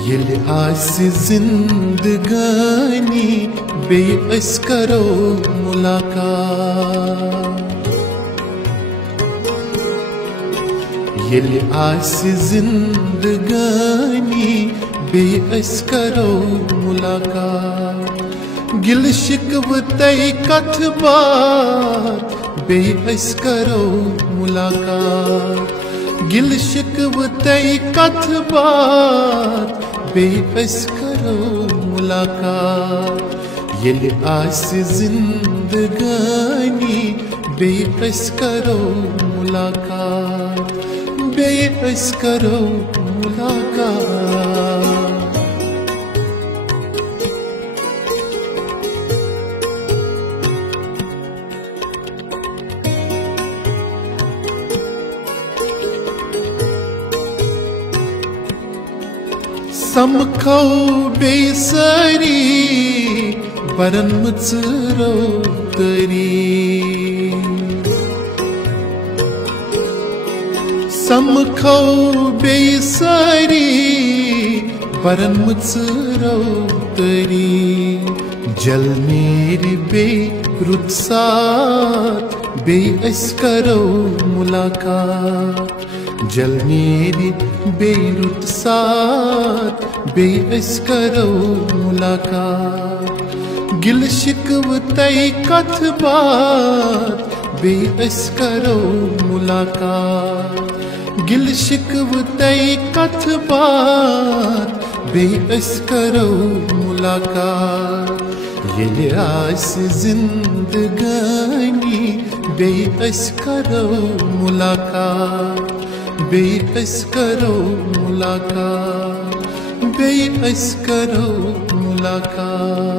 Yel आस जिंदगानी बेअस करो मुलाकात। यel आस जिंदगानी बेअस करो मुलाकात। गिल शिकव तय कथ बात बेअस करो मुलाकात। गिल शिकव तय कथ बात बेअस करो मुलाकात। यel आस जिंदगानी बेअस करो मुलाकात। बेअस करो मुलाकात। समखौ बेसरी बरन मुचरो तरी। समखौ बेसरी बरन मुचरो तरी। जल मेरी बेरुखसात बेअस करो मुलाकात। जल मेरी बेरुखसात बेअस करो मुलाकात। गिल शिकव तय कथ बात बेअस करो मुलाकात। गिल शिकव तय कथ बात बेअस करो मुलाकात। यel आस जिंदगानी बेअस करो मुलाकात। बेअस करो मुलाकात। बेअस करो मुलाकात।